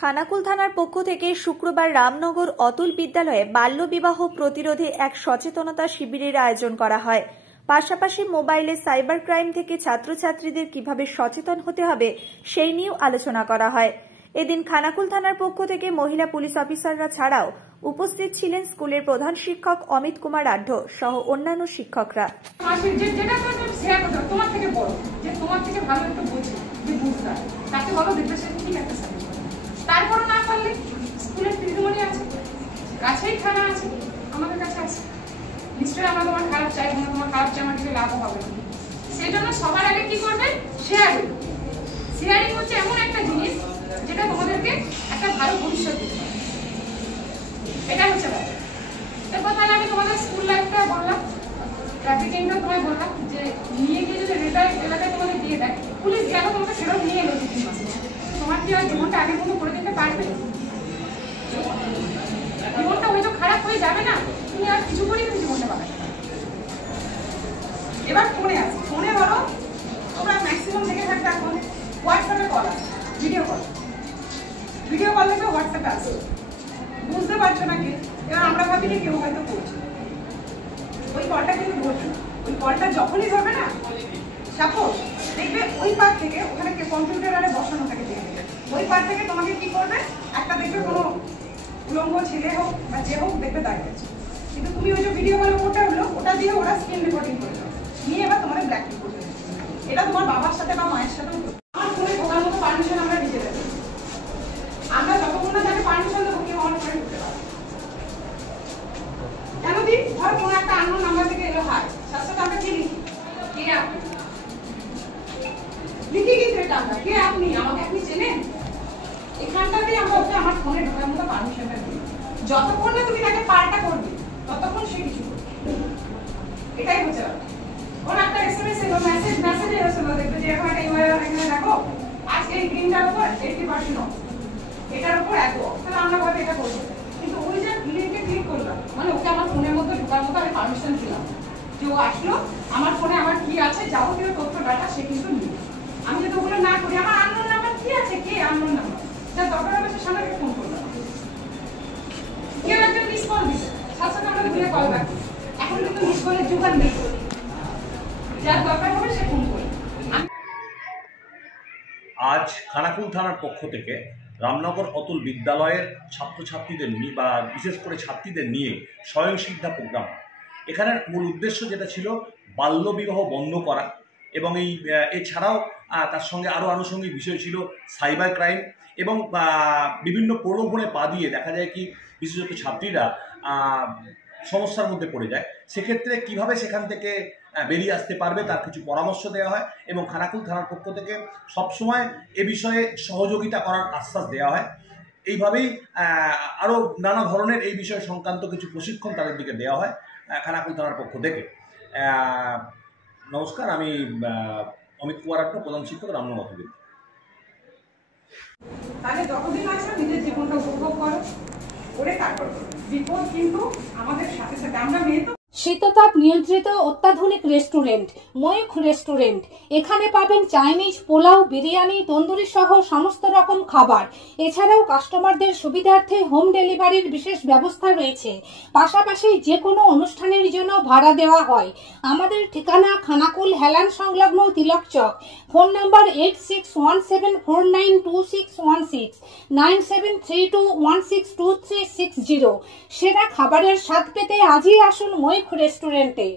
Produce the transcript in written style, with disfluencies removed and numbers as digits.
খানাকুল থানার পক্ষ থেকে শুক্রবার রামনগর অতুল বিদ্যালয়ে বাল্যবিবাহ প্রতিরোধে এক সচেতনতা শিবিরের আয়োজন করা হয়। পাশাপাশি মোবাইলে সাইবার ক্রাইম থেকে ছাত্রছাত্রীদের কিভাবে সচেতন হতে হবে সেই নিয়েও আলোচনা করা হয়। এদিন খানাকুল থানার পক্ষ থেকে মহিলা পুলিশ অফিসাররা ছাড়াও উপস্থিত ছিলেন স্কুলের প্রধান শিক্ষক অমিত কুমার আঢ্য সহ অন্যান্য শিক্ষকরা। তারপর না পারলে স্কুলের দিদিমণি আছে, কাছেই থানা আছে, আমাদের কাছে আছে। নিশ্চয়ই আমরা তোমার খারাপ চাই না, তোমার খারাপ চাই আমার কিছু লাভ হবে না। সেই জন্য সবার আগে কি করবে? শেয়ারিং। শেয়ারিং হচ্ছে এমন একটা জিনিস যেটা তোমাদেরকে একটা ভালো ভবিষ্যৎ দিতে পারে। এটা হচ্ছে ব্যাপার। এরপর তাহলে আমি তোমাদের স্কুল লাইফটা বললাম, ট্রাফিকিংটা তোমায় বললাম যে নিয়ে গিয়ে যদি রেটার এলাকায় তোমাদের দিয়ে দেয়, পুলিশ গেল তোমাকে ফেরত নিয়ে এলো 2-3 মাসে, তোমার কি আর জীবনটা আগের মতো করে দিতে পারবে? জীবনটা হয়তো খারাপ হয়ে যাবে না, তুমি আর কিছু করেই তুমি জীবনটা পাবে। এবার ফোনে আছে, ফোনে ধরো তোমরা ম্যাক্সিমাম দেখে থাকতে এখন হোয়াটসঅ্যাপে কল আছে, ভিডিও কল দেখবে হোয়াটসঅ্যাপে আছে, বুঝতে পারছো না কি? এবার আমরা ভাবি যে কেউ হয়তো করছে, ওই কলটা কিন্তু বলছো, ওই কলটা যখনই হবে না সাপোজ দেখবে ওই পার থেকে ওখানে কম্পিউটারে বসানো থাকে, ওই পার থেকে তোমাকে কি করবে, একটা দেখবে কোনো উলঙ্গ ছেলে হোক বা যে হোক দেখবে দাঁড়িয়ে আছে, কিন্তু তুমি ওই যে ভিডিও কলে ওটা হলো ওটা দিয়ে ওরা স্ক্রিন রেকর্ডিং করে দাও, নিয়ে এবার তোমাদের ব্ল্যাকমেল করবে। এটা তোমার বাবার সাথে বা মায়ের সাথেও আমার ফোনে ঢোকার মতো পারমিশন আমরা নিজে দেবো, আমরা যতক্ষণ না তাকে পারমিশন দেবো কেউ অন করে ঢুকতে পারবে। কেন দি ধর কোনো একটা আননোন নাম্বার থেকে এলো হাই, সাথে সাথে আমরা কি লিখি, কে আপনি লিখি, কিন্তু এটা আমরা কে আপনি, আমাকে আপনি চেনেন, এখানটাতেই আমরা ওকে আমার ফোনে ঢোকার মতো পারমিশনটা দিই। যতক্ষণ না তুমি তাকে পাল্টা করবে ততক্ষণ সে কিছু করবে। এটাই হচ্ছে ব্যাপার। কোন একটা এসএমএস এলো, মেসেজ এলো, দেখবে যে এখন একটা ইউআরএল এখানে দেখো আজকে এই গ্রিনটার উপর 80% অফ, এটার উপর এত, তাহলে আমরা ভাবে এটা করবো, কিন্তু ওই যে লিংকে ক্লিক করলাম মানে ওকে আমার ফোনের মধ্যে ঢোকার মতো আমি পারমিশন দিলাম, যে ও আসলো আমার ফোনে আমার কি আছে যাবতীয় তথ্য ডাটা সে কিন্তু নিল। আমি যদি ওগুলো না করি, আমার আননোন নাম্বার কি আছে, কে আননোন নাম্বার, যা দরকার হবে সে সামনে ফোন করলাম, কেউ একজন মিস কল দিচ্ছে, সাথে সাথে আমরা ঘুরে কল ব্যাক। এখন কিন্তু মিস কলের যুগ আর নেই, যার দরকার হবে সে ফোন করবে। আজ খানাকুল থানার পক্ষ থেকে রামনগর অতুল বিদ্যালয়ের ছাত্রছাত্রীদের নিয়ে বা বিশেষ করে ছাত্রীদের নিয়ে স্বয়ংসিদ্ধা প্রোগ্রাম। এখানের মূল উদ্দেশ্য যেটা ছিল বাল্যবিবাহ বন্ধ করা, এবং এছাড়াও তার সঙ্গে আরও আনুষঙ্গিক বিষয় ছিল সাইবার ক্রাইম, এবং বিভিন্ন প্রলোভনে পা দিয়ে দেখা যায় কি বিশেষত ছাত্রীরা সমস্যার মধ্যে পড়ে যায়, সেক্ষেত্রে কিভাবে সেখান থেকে বেরিয়ে আসতে পারবে তার কিছু পরামর্শ দেওয়া হয়, এবং খানাকুল থানার পক্ষ থেকে সবসময় এ বিষয়ে সহযোগিতা করার আশ্বাস দেওয়া হয়। এইভাবেই আরও নানা ধরনের এই বিষয় সংক্রান্ত কিছু প্রশিক্ষণ তাদের দিকে দেওয়া হয় খানাকুল থানার পক্ষ থেকে। নমস্কার, আমি অমিত কুমার আঢ্য, প্রধান শিক্ষক, রামনগর অতুল। তাহলে যতদিন আছে নিজের জীবনটা উপভোগ করো, করে তারপর বিপদ কিন্তু আমাদের সাথে সাথে। আমরা মেয়ে তো শীততাপ নিয়ন্ত্রিত অত্যাধুনিক রেস্টুরেন্ট ময়ূখ রেস্টুরেন্ট। এখানে পাবেন চাইনিজ, পোলাও, বিরিয়ানি, তন্দুরি সহ সমস্ত রকম খাবার। এছাড়াও কাস্টমারদের সুবিধার্থে হোম ডেলিভারির বিশেষ ব্যবস্থা রয়েছে। পাশাপাশি যে কোনো অনুষ্ঠানের জন্য ভাড়া দেওয়া হয়। আমাদের ঠিকানা খানাকুল হেলান সংলগ্ন তিলক চক। Phone number 8617492616, 9732162360। সেরা খাবারের স্বাদ পেতে আজই আসুন ময়ূখ রেস্টুরেন্টে।